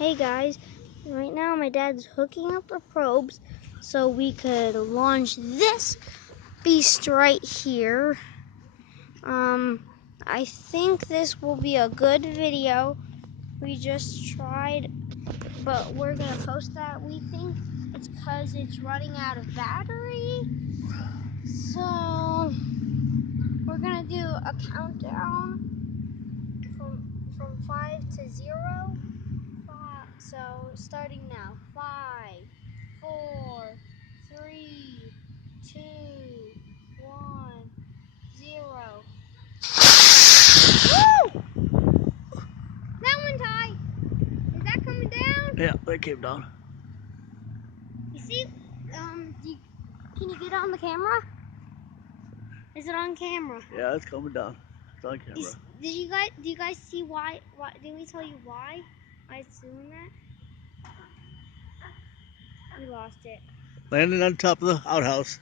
Hey guys, right now my dad's hooking up the probes so we could launch this beast right here. I think this will be a good video. We just tried, but we're gonna post that. We think it's because it's running out of battery. So we're gonna do a countdown from 5 to 0. So starting now, 5, 4, 3, 2, 1, 0. Woo! That one, Ty. Is that coming down? Yeah, that came down. You see? Can you get on the camera? Is it on camera? Yeah, it's coming down. It's on camera. Do you guys see why? Did we tell you why it's doing that? We lost it. Landing on top of the outhouse.